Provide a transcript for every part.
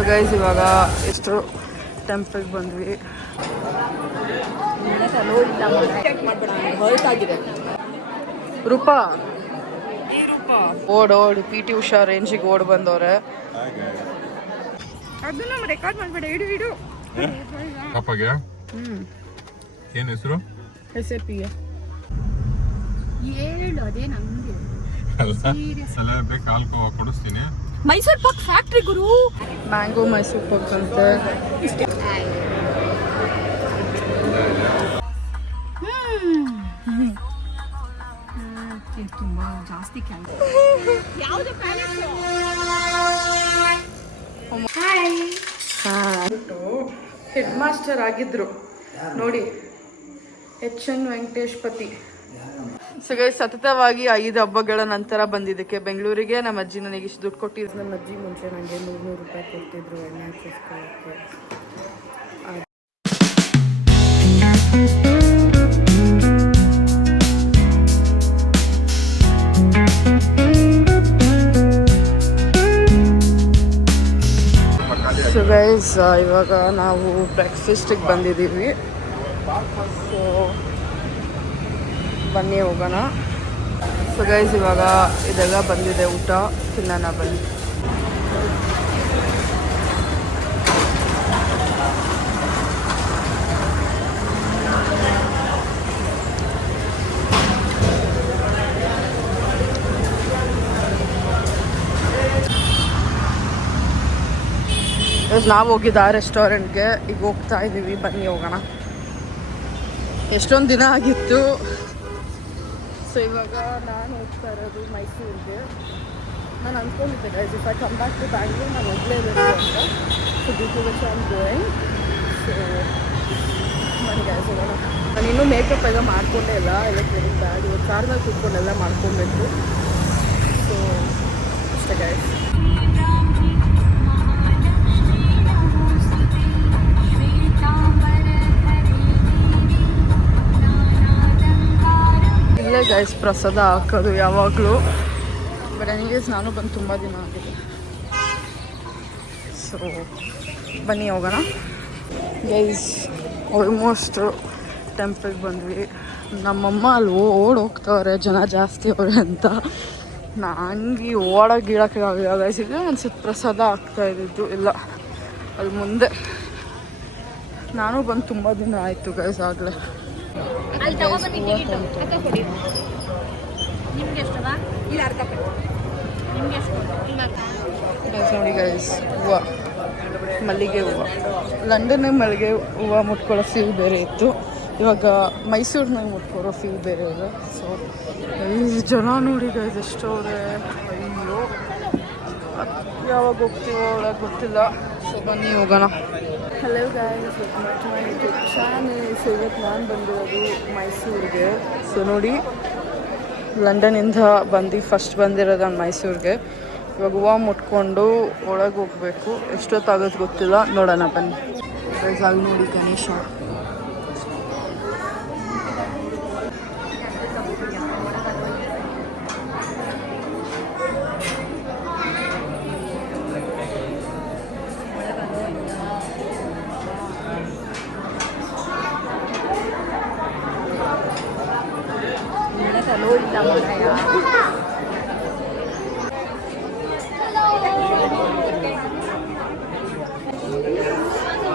So guys ಇವಾಗ ಎಷ್ಟು ಟೆಂಪಲ್ಗೆ ಬಂದ್ವಿ. ರೂಪಾ ಓಡು ಪಿ ಟಿ ಉಷಾ ರೇಂಜಿಗೆ ಓಡ್ ಬಂದವ್ರೆ. ಅದನ್ನ ರೆಕಾರ್ಡ್ ಮಾಡ್ಬೇಡ, ಇಡು ಪಾಪಗೆ ಏನು ಹೆಸರು? ಹೆಸರು ಹೇಳು, ಅದೇ ನಮ್ಗೆ ಬೇಕು ಆಲ್ಕೋವಾ ಕೊಡಿಸ್ತೀನಿ. ಮೈಸೂರು ಪಾಕ್ ಫ್ಯಾಕ್ಟ್ರಿ ಗುರು. ಮ್ಯಾಂಗೋ ಮೈಸೂರು ಪಾಕ್ ಅಂತೆ. ತುಂಬಾ ಜಾಸ್ತಿ ಹೆಡ್ ಮಾಸ್ಟರ್ ಆಗಿದ್ರು ನೋಡಿ, ಎನ್ ವೆಂಕಟೇಶ್ಪತಿ. ಸೊ ಗೈಸ್ ಸತತವಾಗಿ 5 ಹಬ್ಬಗಳ ನಂತರ ಬಂದಿದ್ದಕ್ಕೆ ಬೆಂಗಳೂರಿಗೆ ನಮ್ಮ ಅಜ್ಜಿ ನನಗೆ ಇಷ್ಟು ದುಡ್ಡು ಕೊಟ್ಟಿದ್ರು. ನಮ್ಮ ಅಜ್ಜಿ ಮುಂಚೆ ನನಗೆ 100 ರೂಪಾಯಿ ಕೊಡ್ತಿದ್ರು ಎಣ್ಣೆ ಹಾಕಿಸ್ಕೊಳ್ಳೋಕ್ಕೆ. ಸೊ ಗೈಸ್ ಇವಾಗ ನಾವು ಬ್ರೇಕ್ಫಾಸ್ಟಿಗೆ ಬಂದಿದ್ದೀವಿ. ಸೊ ಬನ್ನಿ ಹೋಗೋಣ. ಸೊ ಗೈಸ್ ಇವಾಗ ಇದೆಲ್ಲ ಬಂದಿದೆ, ಊಟ ತಿನ್ನೋಣ ಬನ್ನಿ. ನಾವು ಹೋಗಿದ್ದ ರೆಸ್ಟೋರೆಂಟ್ಗೆ, ಈಗ ಹೋಗ್ತಾ ಇದ್ದೀವಿ, ಬನ್ನಿ ಹೋಗೋಣ. ಎಷ್ಟೊಂದು ದಿನ ಆಗಿತ್ತು. ಸೊ ಇವಾಗ ನಾನು ಹೋಗ್ತಾ ಇರೋದು ಮೈಸೂರಿಗೆ. ನಾನು ಅಂದ್ಕೊಂಡಿದ್ದೆ guys, if I come back to Bangalore ನಾನು ಹೋಗಲೇಬೇಕು ಅಂತ. So due to which I am going. So ಬನ್ನಿ ಗೈಸ್ ಹೋಗೋಣ. ನಾನು ಇನ್ನೂ ಮೇಕಪ್ ಎಲ್ಲ ಮಾಡ್ಕೊಂಡೇ ಇಲ್ಲ, ಇವತ್ತು ವೆರಿ ಬ್ಯಾಡ್. ಇವತ್ತು ಕಾರ್ನಲ್ಲಿ ಕೂತ್ಕೊಂಡೆಲ್ಲ ಮಾಡ್ಕೊಬೇಕು. ಸೊ ಅಷ್ಟೇ ಗೈಸ್. ಇಲ್ಲೇ ಗೈಸ್ ಪ್ರಸಾದ ಹಾಕೋದು ಯಾವಾಗಲೂ. ಬಟ್ ಎನಿವೇಸ್ ನಾನು ಬಂದು ತುಂಬ ದಿನ ಆಗಿದೆ. ಸೊ ಬನ್ನಿ ಹೋಗೋಣ ಗೈಸ್. ಆಲ್ಮೋಸ್ಟ್ ಟೆಂಪಲ್ಗೆ ಬಂದ್ವಿ. ನಮ್ಮಮ್ಮ ಅಲ್ಲಿ ಹೋಗ್ತವ್ರೆ, ಜನ ಜಾಸ್ತಿ ಅವ್ರೆ ಅಂತ. ನನಗೆ ಗೀಳಕ್ಕೆ ಆಗಲ್ಲ ಗೈಸ್. ಈಗ ಅನ್ಸುತ್ತೆ ಪ್ರಸಾದ ಆಗ್ತಾ ಇದ್ದಿದ್ದು ಇಲ್ಲ ಅಲ್ಲಿ ಮುಂದೆ. ನಾನು ಬಂದು ತುಂಬ ದಿನ ಆಯಿತು ಗೈಸ್ ಆಗಲೇ. ನೋಡಿ ಗೈಸ್, ಹೂವು, ಮಲ್ಲಿಗೆ ಹೂವು. ಲಂಡನ್ನಾಗ ಮಲ್ಲಿಗೆ ಹೂವು ಮುಟ್ಕೊಳ್ಳೋ ಫೀಲ್ ಬೇರೆ ಇತ್ತು. ಇವಾಗ ಮೈಸೂರಿನಾಗ ಮುಟ್ಕೊಳ್ಳೋ ಫೀಲ್ ಬೇರೆ ಇದೆ. ಸೊ ಈ ಜನ ನೋಡಿ ಗೈಸ್ ಎಷ್ಟವ್ರೆ. ಅಯ್ಯೋ, ಯಾವಾಗ ಹೋಗ್ತೀವೋ ಒಳಗೆ ಗೊತ್ತಿಲ್ಲ. ಸೊ ಬನ್ನಿ ಹೋಗೋಣ. Hello guys, welcome back to my YouTube channel. So ಇವತ್ತು ನಾನು ಬಂದಿರೋದು ಮೈಸೂರಿಗೆ. ಸೊ ನೋಡಿ, ಲಂಡನ್ನಿಂದ ಫಸ್ಟ್ ಬಂದಿರೋದು ನಾನು ಮೈಸೂರಿಗೆ. ಇವಾಗ ಹೂವು ಮುಟ್ಕೊಂಡು ಒಳಗೆ ಹೋಗಬೇಕು. ಎಷ್ಟೊತ್ತಾಗೋದು ಗೊತ್ತಿಲ್ಲ, ನೋಡೋಣ ಬನ್ನಿ ಗೈಸ್. ಅಲ್ಲಿ ನೋಡಿ ಗಣೇಶ.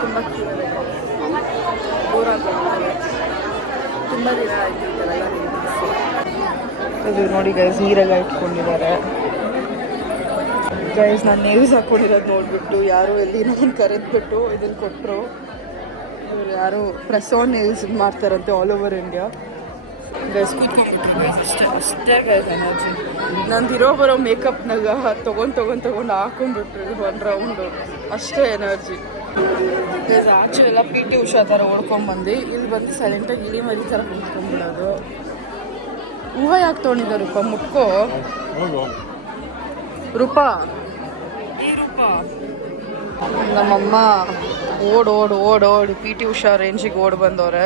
ತುಂಬ ತುಂಬ ದಿನ ಆಯಿತು ಈ ಥರ ಎಲ್ಲ ನಿಲ್ಲಿಸಿ. ಇದು ನೋಡಿ ಗೈಸ್, ನೀರೆಲ್ಲ ಇಟ್ಕೊಂಡಿದ್ದಾರೆ ಗೈಸ್. ನಾನು ನೇವ್ಸ್ ಹಾಕ್ಕೊಂಡಿರೋದು ನೋಡಿಬಿಟ್ಟು ಯಾರು ಎಲ್ಲಿ ನಾನು ಕರೆದ್ಬಿಟ್ಟು ಇದನ್ನು ಕೊಟ್ಟರು. ಇವರು ಯಾರು ಪ್ರೆಸ್ ಆನ್ ನೇವ್ಸ್ ಮಾಡ್ತಾರಂತೆ ಆಲ್ ಓವರ್ ಇಂಡಿಯಾ ಗೈಸ್. ಅಷ್ಟೇ ಗೈಸ್ ಎನರ್ಜಿ. ನಂದಿರೋ ಬರೋ ಮೇಕಪ್ನಾಗ ತೊಗೊಂಡು ಹಾಕೊಂಡ್ಬಿಟ್ರು 1 ರೌಂಡು. ಅಷ್ಟೇ ಎನರ್ಜಿ ಗೈಸ್. ಆಚೆ ಎಲ್ಲ ಪಿ ಟಿ ಉಷಾ ಥರ ಓಡ್ಕೊಂಡ್ಬಂದು ಇಲ್ಲಿ ಬಂದು ಸೈಲೆಂಟಾಗಿ ಇಳಿ ಮರಿ ಥರ ಕುತ್ಕೊಂಡ್ಬಿಡೋದು. ಹೂವು ಯಾಕೆ ತೊಗೊಂಡಿದ್ದ ರೂಪಾ? ಮುಟ್ಕೋ ರೂಪಾ. ನಮ್ಮಮ್ಮ ಓಡ್ ಪಿ ಟಿ ಉಷಾ ರೇಂಜಿಗೆ ಓಡ್ ಬಂದವ್ರೆ.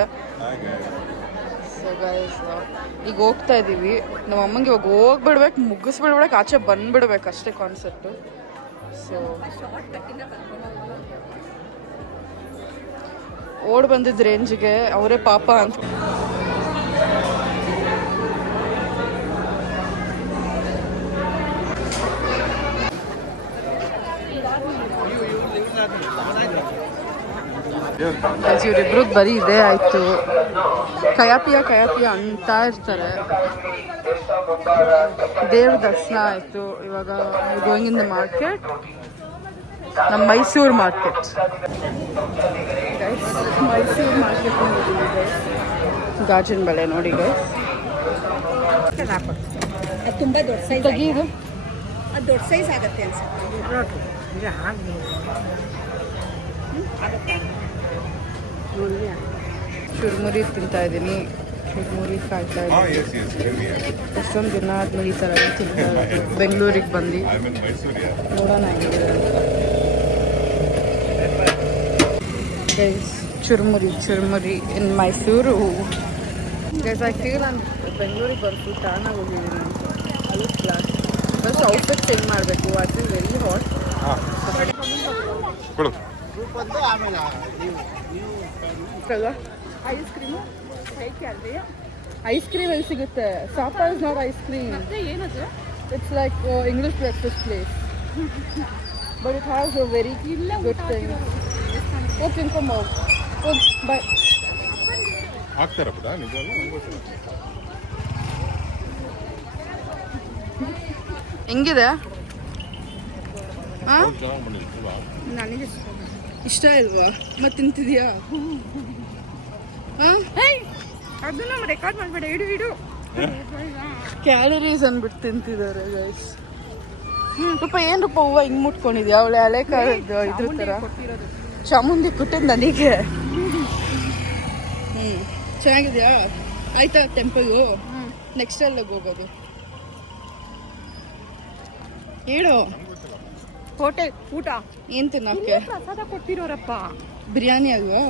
ಸೊ ಗೈಸ್ ಈಗ ಹೋಗ್ತಾ ಇದ್ದೀವಿ. ನಮ್ಮ ಅಮ್ಮಂಗೆ ಇವಾಗ ಮುಗಿಸ್ಬಿಡ್ಬೇಕು, ಆಚೆ ಬಂದ್ಬಿಡ್ಬೇಕು, ಅಷ್ಟೇ ಕಾನ್ಸೆಪ್ಟು. ಸೊ ಓಡ್ ಬಂದಿದ್ದ ರೇಂಜ್ಗೆ ಅವರೇ ಪಾಪ ಅಂತ. ಇವರಿಬ್ರದ್ದು ಬರೀ ಇದೇ ಆಯಿತು. ಕಯಾಪಿಯ ಅಂತ ಇರ್ತಾರೆ. ದೇವ್ರ ದರ್ಶನ ಆಯಿತು. ಇವಾಗ ಗೋಯಿಂಗ್ ಇನ್ ದ ಮಾರ್ಕೆಟ್. ನಮ್ಮ ಮೈಸೂರು ಮಾರ್ಕೆಟ್, ಮೈಸೂರು ಮಾರ್ಕೆಟ್ ಗಾಜಿನ ಬೆಲೆ ನೋಡಿ ಗೈಸ್. ತುಂಬ ದೊಡ್ಡ ಸೈಜ್ ತೆಗೀದು, ಅದು ದೊಡ್ಡ ಸೈಜ್ ಆಗುತ್ತೆ ಅನ್ಸುತ್ತೆ. ಚುರುಮುರಿ ತಿಂತಾ ಇದ್ದೀನಿ. ಚುರುಮುರಿ ಕಾಯ್ತಾ ಇದ್ದೀನಿ. ಎಷ್ಟೊಂದು ದಿನ ಆದ್ಮೇಲೆ ಈ ಥರ ತಿಂತಾ ಇರೋದು. ಬೆಂಗಳೂರಿಗೆ ಬಂದು ನೋಡೋಣ ಹೆಂಗಿದೆ. Guys churumuri in Mysuru. Guys I feel ನಾನು ಬೆಂಗಳೂರಿಗೆ ಬಂದು ಟ್ಯಾನ್ ಆಗಿ ಹೋಗಿದ್ದೀನಿ ಅಂತ. ಅಲ್ಲಿ ಕ್ಲಾಸ್ ಬಸ್ ಔಟ್ಫಿಟ್ ಚೇಂಜ್ ಮಾಡಬೇಕು. What is very hot. Ice cream ಹೇಗೆ ಅಲ್ರಿ? ಐಸ್ ಕ್ರೀಮ್ ಎಲ್ಲಿ ಸಿಗುತ್ತೆ? ಸಾಪಾ ಇಸ್ ನಾಟ್ ಐಸ್ ಕ್ರೀಮ್. ಏನದು? It's like English breakfast place, but it has a very good thing. ಹೋಗಿ ತಿನ್ಕೊಂಬ. ಹೋಗಿ ಬಾಯ್. ಹೆಂಗಿದೆ? ಹಾಂ, ನನಗೆ ಇಷ್ಟ ಇಲ್ವಾ? ಮತ್ತೆ ತಿಂತಿದ್ಯಾ? ಹಾಂ, ಅದನ್ನ ರೆಕಾರ್ಡ್ ಮಾಡಬೇಡ. ಇಡು ಕ್ಯಾಲರೀಸ್ ಅಂದ್ಬಿಟ್ಟು ತಿಂತಿದ್ದಾರೆ ಗೈಸ್. ರೂಪ ಏನು ರೂಪ ಹೂವು ಹಿಂಗೆ ಮುಟ್ಕೊಂಡಿದ್ಯಾ? ಅವಳೆ ಹಳೆ ಕಾಲದ್ದು ಇದ್ರ ಥರ. ಚಾಮುಂಡಿ ಕೊಟ್ಟಿದ್ದು ನನಗೆ. ಚೆನ್ನಾಗಿದ್ಯಾ? ಆಯ್ತಾ ಟೆಂಪಲ್ಲು? ನೆಕ್ಸ್ಟ್ ಅಲ್ಲಿಗೆ ಹೋಗೋದು. ಹೇಳು. ಕೋಟೆ ಊಟ ಏನು ತಿನ್ನೋಕ್ಕೆ? ಪ್ರಸಾದ ಕೊಟ್ಟಿರೋರಪ್ಪ. ಬಿರಿಯಾನಿ ಅಲ್ವಾ?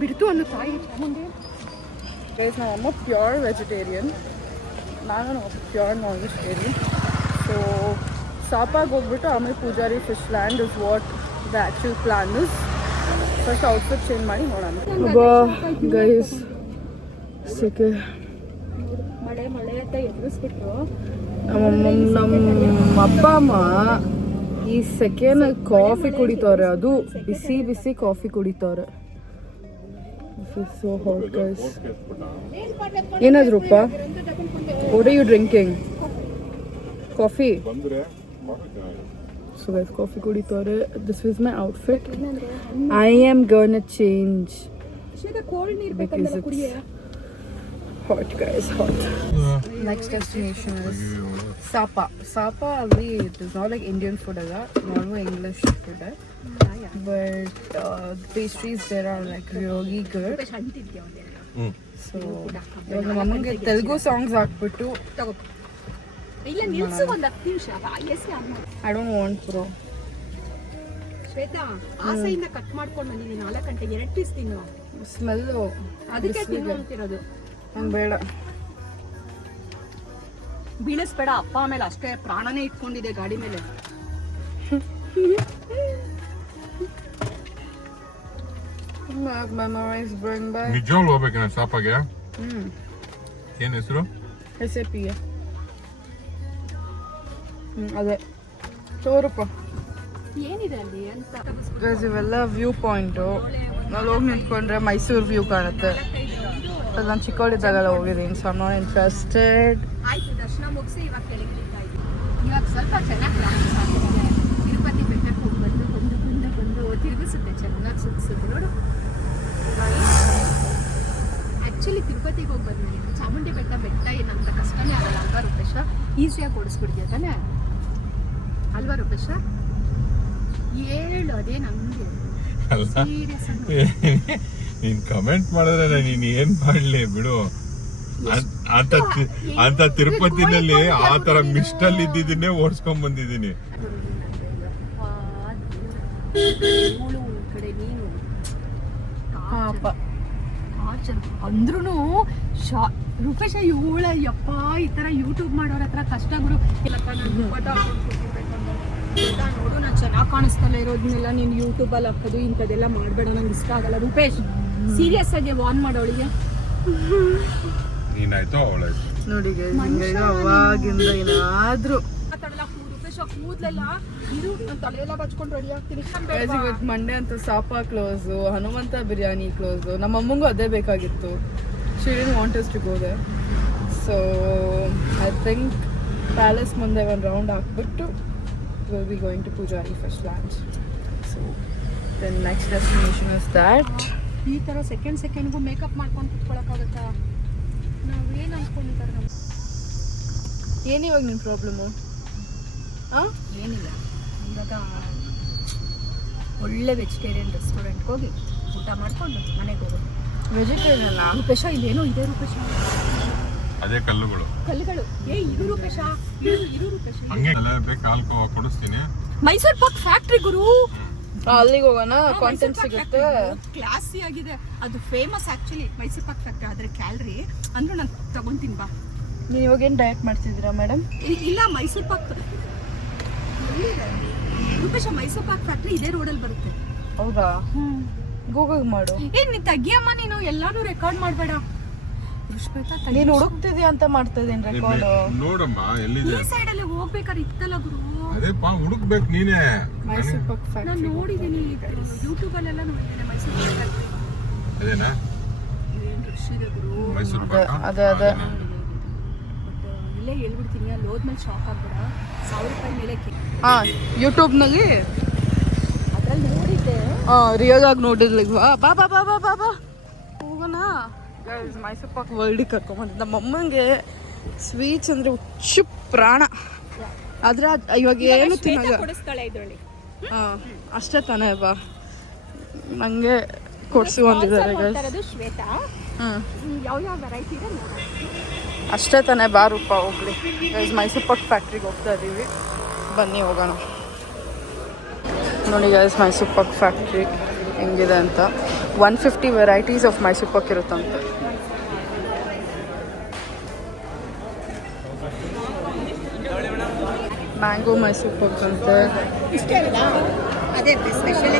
ಬಿಡ್ತು ಅನ್ನೋ ತಾಯಿ ಚಾಮುಂಡಿ. ಗೈಸ್ ನಮ್ಮಮ್ಮ ಪ್ಯೂರ್ ವೆಜಿಟೇರಿಯನ್, ನಾನು ಪ್ಯೂರ್ ನಾನ್ ವೆಜಿಟೇರಿಯನ್. ಸೊ ಸಾಪಾಗಿ ಹೋಗ್ಬಿಟ್ಟು ಆಮೇಲೆ Poojari fish land is what the actual plan is. First outfit change ಮಾಡಿ ನೋಡೋಣ. ಗೈಸ್ ಸೆಕೆ ಮಳೆ ಅಂತ ಎದುರಿಸ್ಬಿಟ್ರು. ನಮ್ಮ ಅಪ್ಪ ಅಮ್ಮ ಈ ಸೆಕೆನ ಕಾಫಿ ಕುಡಿತವ್ರೆ. ಅದು ಬಿಸಿ ಕಾಫಿ ಕುಡಿತವ್ರೆ. So hot guys. ಏನಾದ್ರೂಪ್ಪ? What are you drinking? Coffee? So guys coffee ಕುಡಿತವ್ರೆ. This is my outfit. I am gonna change because it's hot guys, hot. Next destination is Sapa. Sapa ali it is not like Indian food alla, normal English food. But pastries there are like really good. So iವಾಗ ನಮಗೆ Telugu songs ಹಾಕ್ಬಿಟ್ಟು ಇಲ್ಲ ನಿಲ್ಸು ಒಂದು 10 ನಿಮಿಷ. I don't want bro. Shweta ಆಸೆಯಿಂದ cut ಮಾಡ್ಕೊಂಡು ಬಂದಿದ್ದೀನಿ 4 ಗಂಟೆಗೆ 2 ಪೀಸ್ ತಿನ್ನು. ಸ್ಮೆಲ್ಲು ಅದಕ್ಕೆ ತಿನ್ನು ಅಂತಿರೋದು. ನಂಗೆ ಬೇಡ. ಬೀಳಿಸ್ಬೇಡ. ಅಪ್ಪ ಆಮೇಲೆ ಅಷ್ಟೇ ಪ್ರಾಣನೇ ಇಟ್ಕೊಂಡಿದೆ ಗಾಡಿ ಮೇಲೆ. Memories bring back. ನಿಜವಾಗ್ಲೂ ಹೋಗ್ಬೇಕೇನ ಸಾಪಾಗೆ? ಏನ್ ಹೆಸರು? ರೆಸಿಪಿಗೆ ಅದೇ ತೋರಪ್ಪ. ಏನಿದೆ ಅಲ್ಲಿ ಅಂತ ಗೈಸ್ ಇವೆಲ್ಲ ವ್ಯೂ ಪಾಯಿಂಟು. ಅಲ್ಲಿ ಹೋಗಿ ನಿಂತ್ಕೊಂಡ್ರೆ ಮೈಸೂರು ವ್ಯೂ ಕಾಣುತ್ತೆ. ಅದು ನಾನು ಚಿಕ್ಕವಳಿದ್ದಾಗೆಲ್ಲ ಹೋಗಿದ್ದೀನಿ. So I'm not interested. ಆಯ್ತು, ದರ್ಶನ ಮುಗಿಸಿ ಇವಾಗ ಕೆಳಗೆ ಇಳಿತಾ ಇದ್ದೀವಿ. ಇವಾಗ ಸ್ವಲ್ಪ ಚೆನ್ನಾಗಿ ತಿರುಪತಿ ಬೆಟ್ಟಕ್ಕೆ ಹೋಗಿ ಬಂದು ತಿರುಗಿಸುತ್ತೆ, ಚೆನ್ನಾಗಿ ಸುತ್ತಿಸುತ್ತೆ ನೋಡು. ಆ್ಯಕ್ಚುಲಿ ತಿರುಪತಿಗೆ ಹೋಗಿ ಬಂದ್ಮೇಲೆ ಚಾಮುಂಡಿ ಬೆಟ್ಟ ಏನಂತ ಕಷ್ಟನೇ ಆಗಲ್ಲ ಅಲ್ವಾ ರೂಪೇಶ? ಈಸಿಯಾಗಿ ಓಡಿಸ್ಬಿಡ್ತೀಯ ತಾನೆ ಅಲ್ವಾ ರೂಪೇಶ? ಹೇಳು, ಅದೇ ನಮಗೆ ನೀನ್ ಕಮೆಂಟ್ ಮಾಡಿದ್ರೆ ನೀನ್ ಏನ್ ಮಾಡ್ಲಿ ಬಿಡು. ಅಂತ ತಿರುಪತಿನಲ್ಲಿ ಆ ತರ ಮಿಸ್ಟಲ್ಲಿ ಇದ್ದಿದ್ದನ್ನೇ ಓಡಿಸ್ಕೊಂಡ್ ಬಂದಿದ್ದೀನಿ. ಅಂದ್ರೂ ರೂಪೇಶ ಇವಳ ಯಪ್ಪ ಈ ತರ ಯೂಟ್ಯೂಬ್ ಮಾಡೋರ ಹತ್ರ ಕಷ್ಟ ಗುರು. ನೋಡು, ನಾನು ಚೆನ್ನಾಗಿ ಕಾಣಿಸ್ತಲ್ಲ ಇರೋದನ್ನೆಲ್ಲ ನೀನು ಯೂಟ್ಯೂಬಲ್ಲಿ ಹಾಕೋದು ಇಂಥದ್ದೆಲ್ಲ ಮಾಡಬೇಡ, ನಂಗೆ ಇಷ್ಟ ಆಗಲ್ಲ ರೂಪೇಶ್. ಸೀರಿಯಸ್ ಆಗಿ ವಾರ್ನ್ ಮಾಡೋಳಿಗೆ ನೀನಾಯ್ತು ಅವಳಾಯ್ತು ನೋಡಿ ಹಿಂಗೆ ಅವಾಗಿಂದ ಏನಾದ್ರೂ ಮಾತಾಡಲ್ಲ. 3 ರೂಪಾಯಿ ಶಾಪ್ ಕೂದಲೆಲ್ಲ ಇರು ನಾನು ತಲೆಯೆಲ್ಲ ಬಚ್ಕೊಂಡು ರೆಡಿ ಆಗ್ತೀನಿ. ಇವತ್ತು ಮಂಡೆ ಅಂತೂ ಸಾಪಾ ಕ್ಲೋಸು, ಹನುಮಂತ ಬಿರಿಯಾನಿ ಕ್ಲೋಸು. ನಮ್ಮ ಅಮ್ಮಂಗೂ ಅದೇ ಬೇಕಾಗಿತ್ತು. She didn't want us to go there. So I think palace ಮುಂದೆ ಒಂದು ರೌಂಡ್ ಹಾಕ್ಬಿಟ್ಟು will be going to Poojari first lunch. So then next destination is that. ಈ ಥರ ಸೆಕೆಂಡ್ಗೂ ಮೇಕಪ್ ಮಾಡ್ಕೊಂಡು ಕುತ್ಕೊಳಕ್ಕಾಗತ್ತಾ? ನಾವೇನು ಅನ್ಕೊಂಡಿದ್ದಾರೆ ನಮ್ಮ ಏನಿವಾಗ ನಿನ್ನ ಪ್ರಾಬ್ಲಮ್ಮು? ಏನಿಲ್ಲ, ಇವಾಗ ಒಳ್ಳೆ ವೆಜಿಟೇರಿಯನ್ ರೆಸ್ಟೋರೆಂಟ್ಗೆ ಹೋಗಿ ಊಟ ಮಾಡ್ಕೊಂಡು ಮನೆಗೆ ಹೋಗೋದು. ವೆಜಿಟೇರಿಯನ್ ರೂಪೇಶ ಇಲ್ಲೇನೋ ಇದೆ. ರೂಪೇಶ ಅದೇ ಕಲ್ಲುಗಳು ಇರು ರೂಪೇಶ, ಇರು ರೂಪೇಶ. ಹಂಗೆ ಬೇಕು ಹಾಲ್ಕೋ ಕೊಡಿಸ್ತೀನಿ. ಮೈಸೂರು ಪಾಕ್ ಫ್ಯಾಕ್ಟ್ರಿ ಗುರು, ಅಲ್ಲಿಗೆ ಹೋಗೋಣ, ಕಾಂಟೆಂಟ್ ಸಿಗುತ್ತೆ. ಕ್ಲಾಸಿ ಆಗಿದೆ ಅದು, famous actually Mysuru Pak factory. ಆದ್ರೆ ಕ್ಯಾಲರಿ ಅಂದ್ರೂ ನಾನು ತಗೊಂತೀನಿ ಬಾ. ನೀವು ಇವಾಗ ಏನು ಡಯಟ್ ಮಾಡ್ತಿದ್ದೀರಾ ಮೇಡಮ್? ಇಲ್ಲ, ಮೈಸೂರು ಪಾಕ್ ರೂಪೇಶ, ಮೈಸೂರು ಪಾಕ್ ಫ್ಯಾಕ್ಟ್ರಿ ಇದೇ ರೋಡಲ್ಲಿ ಬರುತ್ತೆ. ಹೌದಾ? ಗೂಗಲ್ ಮಾಡು. ನೀ ತೆಗಿಯಮ್ಮ, ನೀನು ಎಲ್ಲಾನು ರೆಕಾರ್ಡ್ ಮಾಡಬೇಡ. ನೀನು ಹುಡುಕ್ತಿದ್ಯಾ ಅಂತ ಮಾಡ್ತಾ ಇದ್ದೀನಿ ರೆಕಾರ್ಡ್. ನೋಡಮ್ಮ ಎಲ್ಲಿದೆ ಈ ಸೈಡ್ ಅಲ್ಲಿ ಹೋಗ್ಬೇಕಾದ್ರೆ ಇತ್ತಲ್ಲ ಗುರು. ಅದೇ ಪಾ ಹುಡುಕ್ಬೇಕು ನೀನೇ. ಮೈಸೂರು ಪಾಕ್ ನಾನು ಫ್ಯಾಕ್ಟ್ರಿ ನೋಡಿದ್ದೀನಿ ಯೂಟ್ಯೂಬ್ ಅಲ್ಲೆಲ್ಲ ನೋಡಿದ್ದೀನಿ ಮೈಸೂರು ಪಾಕ್ ಫ್ಯಾಕ್ಟ್ರಿ. ಅದೇನಾ ಏನು ರಶ್ ಇದೆ ಗುರು. ಮೈಸೂರು ಅದೇ ಪಾಕ? ಅದೇ ಬಟ್ ಇಲ್ಲೇ ಹೇಳ್ಬಿಡ್ತೀನಿ, ಅಲ್ಲಿ ಹೋದ್ಮೇಲೆ ಶಾಕ್ ಆಗ್ಬೇಡ. 1000 ರೂಪಾಯಿ ಮೇಲೆ ಹಾಂ ಯೂಟ್ಯೂಬ್ನಲ್ಲಿ ಅದ್ರಲ್ಲಿ ನೋಡಿದ್ದೆ. ರಿಯಲ್ ಆಗಿ ನೋಡಿರ್ಲಿಲ್ವಾ? ಬಾ ಬಾ ಬಾ ಬಾ ಬಾ ಬಾ ಹೋಗೋಣ. ಮೈಸೂರು ಪಾಕ್ ವರ್ಲ್ಡಿಗೆ ಕರ್ಕೊಂಬಂದು ನಮ್ಮ ಅಮ್ಮಂಗೆ ಸ್ವೀಟ್ಸ್ ಅಂದರೆ ಹುಚ್ಚು ಪ್ರಾಣ. ಆದ್ರೆ ಇವಾಗ ಏನು ತಿನ್ನಲ್ಲ. ಕೊಡಿಸ್ತಾಳೆ ಇದರಲ್ಲಿ. ಹಾಂ ಅಷ್ಟೇ ತಾನೇ ಬಾ, ನನಗೆ ಕೊಡಿಸು ಅಂದಿದ್ದಾರೆ ಗೈಸ್. ಶ್ವೇತಾ ಹ್ಞೂ ಯಾವ ವೆರೈಟಿ ಇದೆ ನೋಡಿ. ಅಷ್ಟೇ ತಾನೇ ಬಾ ರೂಪ ಹೋಗ್ಲಿ ಗೈಸ್. ಮೈಸೂರು ಪಾಕ್ ಫ್ಯಾಕ್ಟ್ರಿಗೆ ಹೋಗ್ತಾ ಇದ್ದೀವಿ, ಬನ್ನಿ ಹೋಗೋಣ. ನೋಡಿ ಗೈಸ್ ಮೈಸೂರು ಪಾಕ್ ಫ್ಯಾಕ್ಟ್ರಿ ಹೆಂಗಿದೆ ಅಂತ. 150 ವೆರೈಟೀಸ್ ಆಫ್ ಮೈಸೂರು ಪಾಕ್ ಇರುತ್ತಂತೆ. ಮ್ಯಾಂಗೋ ಮೈಸೂರು ಪಾಕ್ ಅಂತೆ. ಇಷ್ಟೇ ಅಲ್ಲ, ಅದೇ ಸ್ಪೆಷಲ್.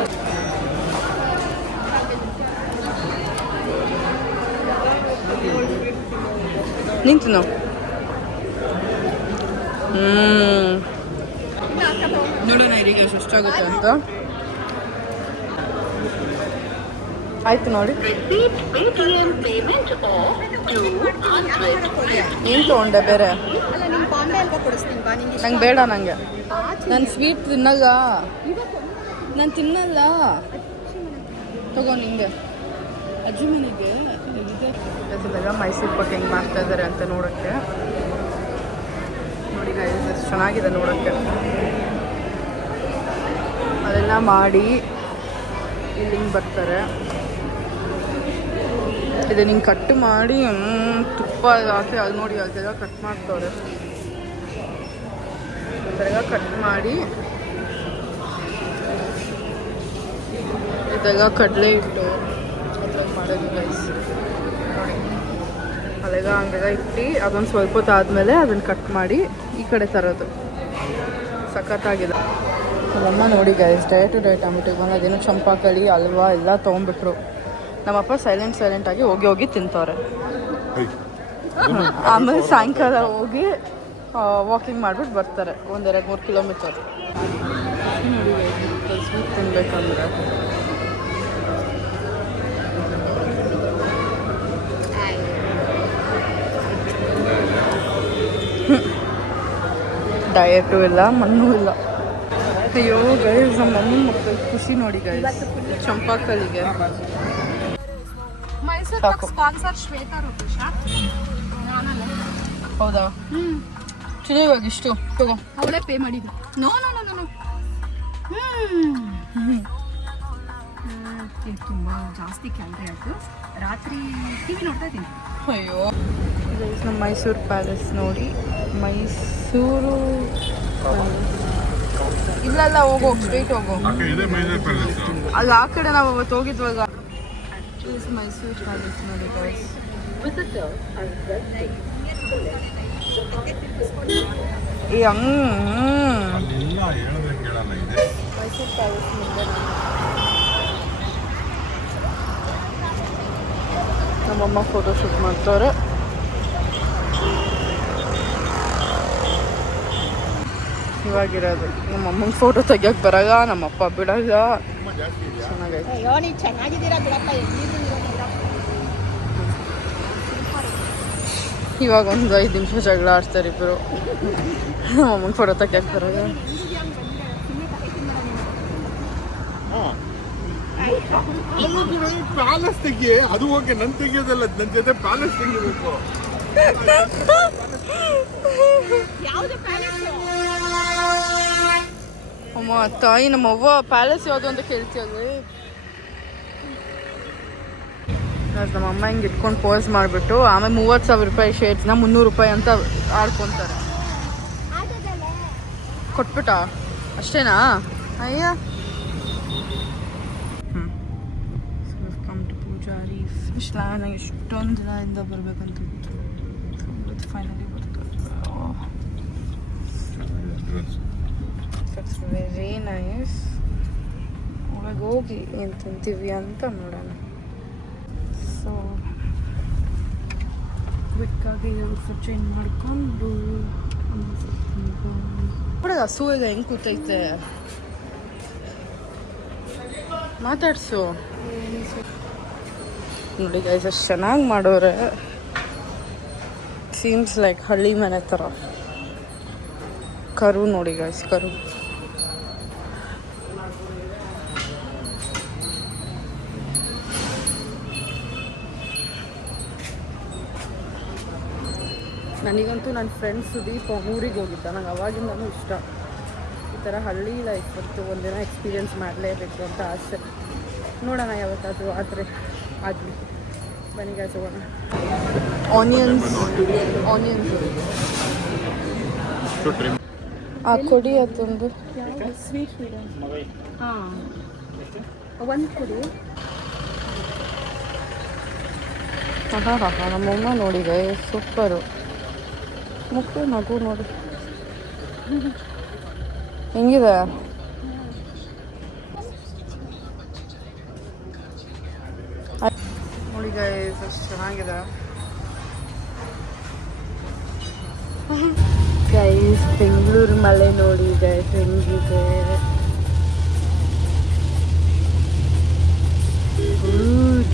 ನಿಂತು ನೋಡೋಣ ಇದೀಗ ಎಷ್ಟಾಗುತ್ತೆ ಅಂತ. ಆಯ್ತು ನೋಡಿ. ಏನು ತೊಗೊಂಡೆ ಬೇರೆ? ಅಲ್ಲ ನಿಮ್ಮ ಬಾಂಬೆ ಅಲ್ವಾ ಕೊಡಿಸ್ತೀನಿ ಬಾ. ನಿಂಗೆ ನಂಗೆ ಬೇಡ, ನನಗೆ ನಾನು ಸ್ವೀಟ್ ತಿನ್ನಲ್ಲ, ನಾನು ತಿನ್ನಲ್ಲ. ತಗೋ ನಿಂಗೆ ಅಜ್ಜಿ ಮನೆಗೆ ಇದೆ. ಮೈಸೂರು ಪಾಕ್ ಹೆಂಗೆ ಮಾಡ್ತಾ ಇದ್ದಾರೆ ಅಂತ ನೋಡೋಕ್ಕೆ. ನೋಡಿ ಗೈಸ್ ಎಷ್ಟು ಚೆನ್ನಾಗಿದೆ ನೋಡೋಕ್ಕೆ. ಅದೆಲ್ಲ ಮಾಡಿ ಇಲ್ಲಿ ಹಿಂಗೆ ಬರ್ತಾರೆ. ಇದು ಹಿಂಗೆ ಕಟ್ ಮಾಡಿ ತುಪ್ಪ ಹಾಕಿ ಅದು ನೋಡಿ ಅದೆಲ್ಲ ಕಟ್ ಮಾಡ್ತವ್ರೆ. ಅದೆಲ್ಲ ಕಟ್ ಮಾಡಿ ಇದೆಲ್ಲ ಕಡಲೆ ಇಟ್ಟು ಅದ್ರಾಗ ಮಾಡೋದು ಗೈಸ್. ನೋಡಿ ಅಲ್ಲೆಲ್ಲ ಹಂಗೆಲ್ಲ ಇಟ್ಟು ಅದೊಂದು ಸ್ವಲ್ಪ ಹೊತ್ತು ಆದಮೇಲೆ ಅದನ್ನು ಕಟ್ ಮಾಡಿ ಈ ಕಡೆ ತರೋದು. ಸಖತ್ತಾಗಿದೆ. ನಮ್ಮಮ್ಮ ನೋಡಿ ಗೈಸ್ ಡಯಟ್ ಆಗ್ಬಿಟ್ಟು ಬಂದು ಅದೇನೋ ಚಂಪಾಕಳಿ ಹಲ್ವಾ ಎಲ್ಲ ತೊಗೊಂಡ್ಬಿಟ್ರು. ನಮ್ಮಪ್ಪ ಸೈಲೆಂಟಾಗಿ ಹೋಗಿ ತಿಂತವ್ರೆ. ಆಮೇಲೆ ಸಾಯಂಕಾಲ ಹೋಗಿ ವಾಕಿಂಗ್ ಮಾಡಿಬಿಟ್ಟು ಬರ್ತಾರೆ 1-2-3 ಕಿಲೋಮೀಟರ್. ನೋಡಿ ಸ್ವೀಟ್ ತಿನ್ಬೇಕಂದ್ರೆ ಡಯಟು ಇಲ್ಲ, ಮಣ್ಣು ಇಲ್ಲ. ಅಯ್ಯೋ ಗೈಸ್ ನಮ್ಮ ಅಮ್ಮನ ಮಕ್ಕಳು ಖುಷಿ ನೋಡಿ ಗೈಸ್. ಚಂಪಾಕಲಿಗೆ ಮೈಸೂರು ಸಾಕು. ಸ್ಪಾನ್ಸರ್ ಶ್ವೇತಾ ರೂಪೇಶ. ಹೌದಾ? ಚಿನಿ ಇವಾಗ ಇಷ್ಟು ತಗೋ. ಅವಳೇ ಪೇ ಮಾಡಿದ್ದು. ನೋ ನೋ ನೋ ನೋ ತುಂಬ ಜಾಸ್ತಿ ಕ್ಯಾಲರಿ ಆಯಿತು. ರಾತ್ರಿ ಟಿವಿ ನೋಡ್ತಾ ಇದ್ದೀನಿ. ಅಯ್ಯೋ ಗೈಸ್ ನಮ್ಮ ಮೈಸೂರು ಪ್ಯಾಲೇಸ್ ನೋಡಿ. ಮೈಸೂರು ಇಲ್ಲ ಹೋಗು, ಸ್ಟ್ರೈಟ್ ಹೋಗು. ಇದೆ ಮೈಸೂರು ಪ್ಯಾಲೇಸ್. ಅಲ್ಲಿ ಆ ಕಡೆ ನಾವು ಅವತ್ತು ಹೋಗಿದ್ವಾಗ. ಮೈಸೂರು ಪ್ಯಾಲೇಸ್ ನೋಡಿ ಗೈಸ್. ಅಲ್ಲೆಲ್ಲ ಹೇಳೋದೇ ಕೇಳಲ್ಲ ಇದೆ. ಮೈಸೂರು ಪ್ಯಾಲೇಸ್ ಮುಂದೆ ನಮ್ಮಮ್ಮ ಫೋಟೋ ಶೂಟ್ ಮಾಡ್ತವ್ರೆ. ಇವಾಗಿರೋದು ನಮ್ಮಮ್ಮನ ಫೋಟೋ ತೆಗಿಯೋಕೆ ಬರಲ್ಲ, ನಮ್ಮಪ್ಪ ಬಿಡಲ್ಲ. ಚೆನ್ನಾಗೈತೆ. ಅಯ್ಯೋ ನೀವು ಚೆನ್ನಾಗಿದ್ದೀರಾ ಬಿಡಪ್ಪ. ಇವಾಗ ಒಂದು 5 ನಿಮಿಷ ಜಗಳ ಆಡ್ತಾರೆ ಇಬ್ಬರು. ನಮ್ಮಮ್ಮನ ಫೋಟೋ ತೆಗಿಯೋಕೆ ಬರಲ್ಲ. ಪ್ಯಾಲೇಸ್ ತೆಗಿ, ಅದು ಓಕೆ. ನನ್ ತೆಗಿಯೋದಲ್ಲ, ನನ್ನ ಜೊತೆ ಪ್ಯಾಲೇಸ್ ತೆಗಿಬೇಕು. ಅಮ್ಮ ತಾಯಿ, ನಮ್ಮವ್ವ ಪ್ಯಾಲೇಸ್ ಯಾವುದು ಅಂತ ಕೇಳ್ತೀಯಲ್ಲ. ನಮ್ಮಮ್ಮ ಹಿಂಗೆ ಇಟ್ಕೊಂಡು ಪೋಸ್ ಮಾಡಿಬಿಟ್ಟು ಆಮೇಲೆ 30,000 ರೂಪಾಯಿ ಶೇರ್ಸ್ನ 300 ರೂಪಾಯಿ ಅಂತ ಆಡ್ಕೊತಾರೆ. ಕೊಟ್ಬಿಟ್ಟ ಅಷ್ಟೇನಾ? ಅಯ್ಯ. Welcome to Poojari fish land. ನಂಗೆ ಎಷ್ಟೊಂದು ದಿನದಿಂದ ಬರಬೇಕಂತ ಇತ್ತು, ಫೈನಲಿ ಬರ್ತಾರೆ. It's very nice. ಒಳಗೆ ಹೋಗಿ ಏನು ತಿಂತೀವಿ ಅಂತ ನೋಡೋಣ. ಸೊ ಕ್ವಿಕ್ಕಾಗಿ ಫುಡ್ ಚೇಂಜ್ ಮಾಡಿಕೊಂಡು ಕೂಡ ಹಸು ಈಗ ಹೆಂಗೆ ಕೂತೈತೆ. ಮಾತಾಡ್ಸು ನೋಡಿ ಗೈಸ್, ಅಷ್ಟು ಚೆನ್ನಾಗಿ ಮಾಡೋರೆ. ಸೀಮ್ಸ್ ಲೈಕ್ ಹಳ್ಳಿ ಮನೆ ಥರ. ಕರು ನೋಡಿ ಗೈಸ್, ಕರು. ನನಗಂತೂ ನನ್ನ ಫ್ರೆಂಡ್ ಸುದೀಪ್ ಊರಿಗೆ ಹೋಗಿದ್ದ. ನಂಗೆ ಅವಾಗಿಂದನೂ ಇಷ್ಟ ಈ ಥರ ಹಳ್ಳಿ ಲೈಫ್ ಬಂತು. ಒಂದಿನ ಎಕ್ಸ್ಪೀರಿಯೆನ್ಸ್ ಮಾಡಲೇಬೇಕು ಅಂತ ಆಸೆ. ನೋಡೋಣ ಯಾವತ್ತಾದರೂ ಆದರೆ ಆಗಲಿ. ಬನ್ನಿ ಗೈಸ್ ಹೋಗೋಣ. ಆನಿಯನ್ಸ್ ಕೊಡಿ ಅದೊಂದು ಸ್ವೀಟ್ ಹಾಂ ಒಂದು ಕೊಡಿ. ನಮ್ಮಮ್ಮ ನೋಡಿದೆ, ಸೂಪರು. ಮುಖ ನಗು ನೋಡಿ ಹೆಂಗಿದೆ. ನೋಡಿ ಗೈಸ್, ಅಷ್ಟು ಚೆನ್ನಾಗಿದೆ. ಗೈಸ್ ಬೆಂಗಳೂರು ಮಳೆ ನೋಡಿ ಗೈಸ್ ಹೆಂಗಿದೆ.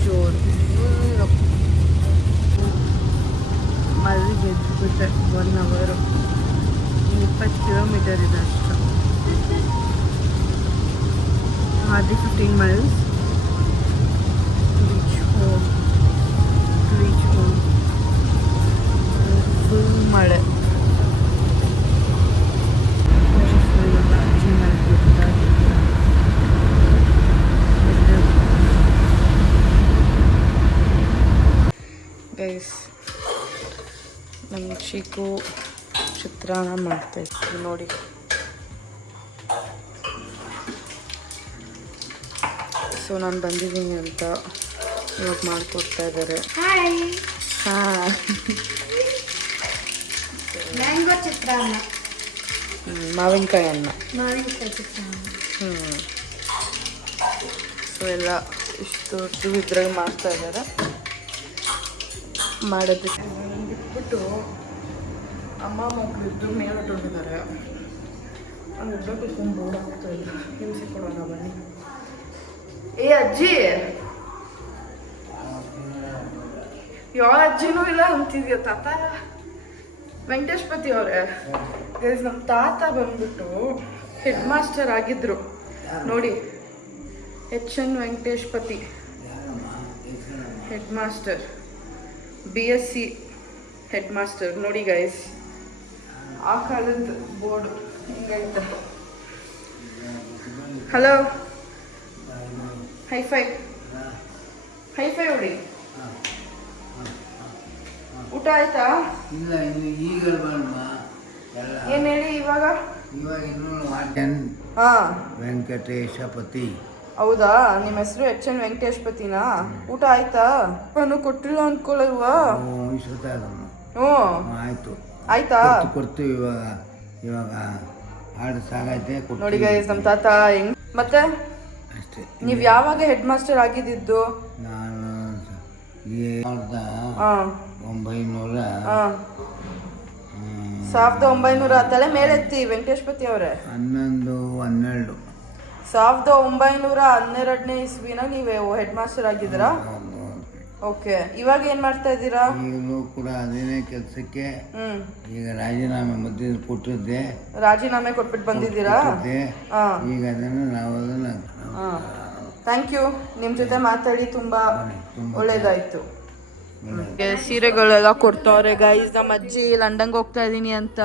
ಜೋರು ಮಳೆ ಗೆದ್ದುಬಿಟ್ಟೆ. 1 ಅವರ್ 20 ಕಿಲೋಮೀಟರ್ ಇದೆ ಅಷ್ಟು. Hardly 15 miles to reach home. Full ಮಳೆ. ಗೈಸ್ ನಮ್ಮ ಚಿಕ್ಕು ಚಿತ್ರಾನ್ನ ಮಾಡ್ತಾಯಿತ್ತು ನೋಡಿ. ಸೊ ನಾನು ಬಂದಿದ್ದೀನಿ ಅಂತ ಇವಾಗ ಮಾಡಿಕೊಡ್ತಾ ಇದ್ದಾರೆ. ಹಾಂ, ಮ್ಯಾಂಗೋ ಚಿತ್ರಾನ್ನ, ಮಾವಿನಕಾಯಿ ಅನ್ನ. ಮಾವಿನಕಾಯಿ ಚಿತ್ರಾನ್ನ. ಸೊ ಎಲ್ಲ ಇಷ್ಟು ಇದ್ರಾಗ ಮಾಡ್ತಾ ಇದ್ದಾರೆ. ಮಾಡೋದಕ್ಕೆ ಬಿಟ್ಬಿಟ್ಟು ಅಮ್ಮ ಮಕ್ಕಳು ಇದ್ದು ಮೇಲೆ ಹೊಟ್ಟೋಗಿದ್ದಾರೆ. ಹಂಗೆ ಇಬ್ಬರು ಕುತ್ಕೊಂಡು ಬೋರ್ಡ್ ಆಗ್ತಾ ಇಲ್ಲ. ಹಿಂಸೆ ಕೊಡೋಣ ಬನ್ನಿ. ಏ ಅಜ್ಜಿ, ಯಾವ ಅಜ್ಜಿನೂ ಇಲ್ಲ ಅಂತಿದ್ಯೋ ತಾತ. ವೆಂಕಟೇಶ್ಪತಿ ಅವರೇ ಗೈಸ್, ನಮ್ಮ ತಾತ ಬಂದ್ಬಿಟ್ಟು ಹೆಡ್ ಮಾಸ್ಟರ್ ಆಗಿದ್ರು ನೋಡಿ. HN Venkateshpati head master, BSc head master ನೋಡಿ ಗೈಸ್. ಆ ಕಾಲದ ಬೋರ್ಡು ಹಿಂಗೈತೆ. ಹಲೋ, ಹೈಫೈ ಹೊಡಿ. ಊಟ ಆಯ್ತಾ? ಇಲ್ಲ, ಇನ್ನು ಈಗ ಏನು ಹೇಳಿ ಇವಾಗ? ಹಾಂ, ವೆಂಕಟೇಶಪತಿ. ಹೌದಾ? ನಿಮ್ಮ ಹೆಸರು HN ವೆಂಕಟೇಶ್ಪತಿನಾ? ಊಟ ಆಯ್ತಾ? ನಾನು ಕೊಟ್ಟಿಲ್ಲ ಅಂದ್ಕೊಳ್ಳಲ್ವಾ? ಹ್ಞೂ ಆಯ್ತು, ಆಯ್ತಾ? ಕೊಡ್ತೀವಿ ಇವಾಗ ಹಾಡು ಸಾಗೈತೆ. ನೋಡಿ ಗೈಸ್, ನಮ್ಮ ತಾತ ಹೆಂಗ್. ಮತ್ತೆ ಅಷ್ಟೇ. ನೀವು ಯಾವಾಗ ಹೆಡ್ ಮಾಸ್ಟರ್ ಆಗಿದ್ದು? ನಾನು ಹಾಂ 1900 ಹಾಂ 1900 ತಲೆ ಮೇಲೆತ್ತಿ ವೆಂಕಟೇಶ್ಪತಿ ಅವರೇ. 11 12 1912ನೇ ಇಸ್ವಿನಾಗ ನೀವು ಹೆಡ್ ಮಾಸ್ಟರ್ ಆಗಿದ್ದೀರಾ? ಓಕೆ. ಇವಾಗ ಏನು ಮಾಡ್ತಾ ಇದ್ದೀರಾ? ಈಗಲೂ ಕೂಡ ಅದೇನೇ ಕೆಲಸಕ್ಕೆ ಈಗ ರಾಜೀನಾಮೆ ಮಧ್ಯದಲ್ಲಿ ಕೊಟ್ಟಿದ್ದೆ. ರಾಜೀನಾಮೆ ಕೊಟ್ಬಿಟ್ಟು ಬಂದಿದ್ದೀರಾ? ಈಗ ಅದನ್ನು ನಾವು ಅದನ್ನು ಥ್ಯಾಂಕ್ ಯು. ನಿಮ್ಮ ಜೊತೆ ಮಾತಾಡಿ ತುಂಬ ಒಳ್ಳೇದಾಯಿತು. ಸೀರೆಗಳೆಲ್ಲ ಕೊಡ್ತಾವ್ರೆ ಗೈಸ್. ನಮ್ಮ ಅಜ್ಜಿ ಲಂಡನ್ಗೆ ಹೋಗ್ತಾ ಇದ್ದೀನಿ ಅಂತ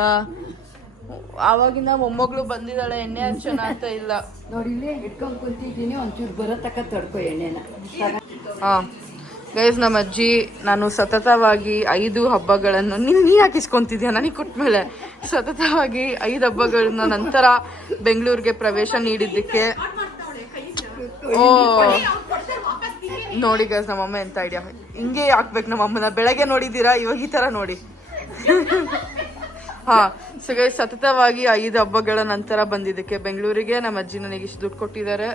ಆವಾಗಿಂದ ಮೊಮ್ಮಗಳು ಬಂದಿದ್ದಾಳೆ, ಎಣ್ಣೆ ಹಚ್ಚೋಣ ಅಂತ ಇಲ್ಲ ನೋಡಿ. ಇಲ್ಲೇ ಇಟ್ಕೊಂಡು ಕುಂತಿದ್ದೀನಿ, ಒಂಚೂರು ಬರೋ ತಕ್ಕ ತಡ್ಕೊ ಎಣ್ಣೆನ. ಹಾಂ ಗೈಸ್, ನಮ್ಮ ಅಜ್ಜಿ ನಾನು ಸತತವಾಗಿ 5 ಹಬ್ಬಗಳನ್ನು ನೀನು ಹಾಕಿಸ್ಕೊತಿದ್ಯಾ ನನಗೆ ಕೊಟ್ಟ ಮೇಲೆ ಸತತವಾಗಿ 5 ಹಬ್ಬಗಳನ್ನ ನಂತರ ಬೆಂಗಳೂರಿಗೆ ಪ್ರವೇಶ ನೀಡಿದ್ದಕ್ಕೆ ಓ ನೋಡಿ ಗೈಸ್ ನಮ್ಮಮ್ಮ ಎಂತ ಐಡಿಯಾ. ಹಿಂಗೆ ಹಾಕ್ಬೇಕು ನಮ್ಮಮ್ಮನ. ಬೆಳಗ್ಗೆ ನೋಡಿದ್ದೀರಾ, ಇವಾಗ ಈ ಥರ ನೋಡಿ. ಹಾಂ ಸೊ ಗೈಸ್, ಸತತವಾಗಿ 5 ಹಬ್ಬಗಳ ನಂತರ ಬಂದಿದ್ದಕ್ಕೆ ಬೆಂಗಳೂರಿಗೆ ನಮ್ಮ ಅಜ್ಜಿ ನನಗೆ ಇಷ್ಟು ದುಡ್ಡು ಕೊಟ್ಟಿದ್ದಾರೆ.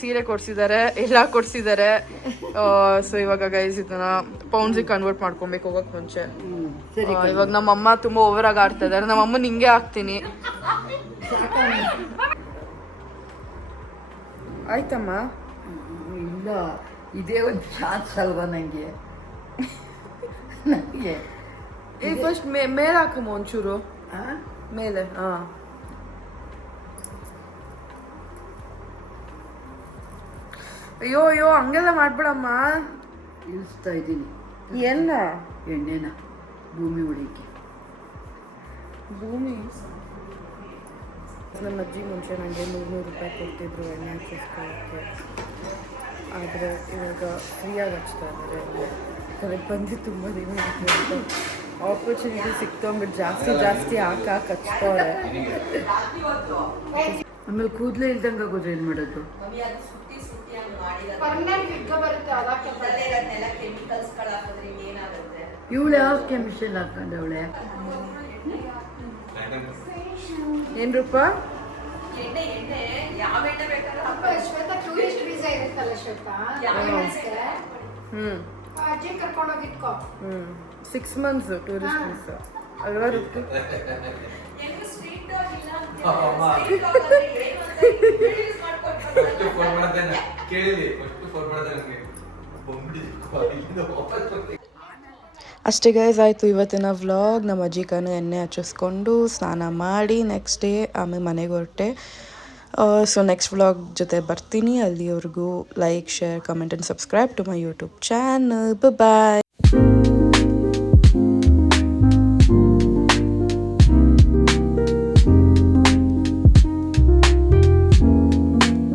ಸೀರೆ ಕೊಡ್ಸಿದ್ದಾರೆ, ಎಲ್ಲ ಕೊಡ್ಸಿದ್ದಾರೆ. ಸೊ ಇವಾಗ ಗೈಸ್ ಇದನ್ನ ಪೌಂಡ್ಸಿಗೆ ಕನ್ವರ್ಟ್ ಮಾಡ್ಕೊಬೇಕು ಹೋಗಕ್ ಮುಂಚೆ. ಇವಾಗ ನಮ್ಮಮ್ಮ ತುಂಬಾ ಓವರ್ ಆಗಿ ಆಡ್ತಾ ಇದಾರೆ. ನಮ್ಮಮ್ಮನ ಹಿಂಗೆ ಹಾಕ್ತೀನಿ. ಆಯ್ತಮ್ಮ. ಇಲ್ಲ, ಇದೇ ಒಂದು ಚಾನ್ಸ್ ಅಲ್ವಾ ನನಗೆ. ನನಗೆ ಫಸ್ಟ್ ಮೇಲೆ ಹಾಕಮ್ಮ ಒಂಚೂರು ಮೇಲೆ. ಹಾಂ ಅಯ್ಯೋ ಅಯ್ಯೋ ಹಂಗೆಲ್ಲ ಮಾಡ್ಬಿಡಮ್ಮ. ಇಳಿಸ್ತಾ ಇದ್ದೀನಿ ಎಲ್ಲ ಎಣ್ಣೆನ ಭೂಮಿ ಹೊಡಿಕೆ. ಭೂಮಿ ನಮ್ಮ ಅಜ್ಜಿ ಮುಂಚೆ ನನಗೆ 100 ರೂಪಾಯಿ ಕೊಡ್ತಿದ್ರು ಎಣ್ಣೆ ಹಚ್ಚಿಸ್ಕೊಳ್ಳೋಕ್ಕೆ. ಆದರೆ ಇವಾಗ ಫ್ರೀಯಾಗಿ ಹಚ್ತಾ ಇದ್ದಾರೆ. ಅದಕ್ಕೆ ಬಂದು ತುಂಬ ದಿನ ಆಯಿತು. ಆಪರ್ಚುನಿಟಿ ಸಿಕ್ತಂಬಿಟ್ಟು ಜಾಸ್ತಿ ಹಾಕಿ ಹಚ್ತವ್ರೆ. ಆಮೇಲೆ ಕೂದಲೇ ಇಲ್ದಂಗೆ ಆಗೋದು ಏನು ಮಾಡೋದು? ಇವಳು ಯಾವ ಕೆಮಿಕಲ್ ಹಾಕೊಂಡವಳೆ? ಏನು ರೂಪ? ಹ್ಞೂ 6 months ಟೂರಿಸ್ಟ್ ವೀಸಾ ಅಲ್ವಾ ರೂಪಿ? ಅಷ್ಟೇ ಗೈಸ್, ಆಯಿತು ಇವತ್ತಿನ ವ್ಲಾಗ್. ನಮ್ಮ ಅಜ್ಜಿ ಕಣ್ಣು ಎಣ್ಣೆ ಹಚ್ಚಿಸ್ಕೊಂಡು ಸ್ನಾನ ಮಾಡಿ ನೆಕ್ಸ್ಟ್ ಡೇ ಆಮೇಲೆ ಮನೆಗೆ ಹೊರಟೆ. ಸೊ ನೆಕ್ಸ್ಟ್ ವ್ಲಾಗ್ ಜೊತೆ ಬರ್ತೀನಿ. ಅಲ್ಲಿವರೆಗೂ like, share, comment and subscribe to my YouTube channel. Bye.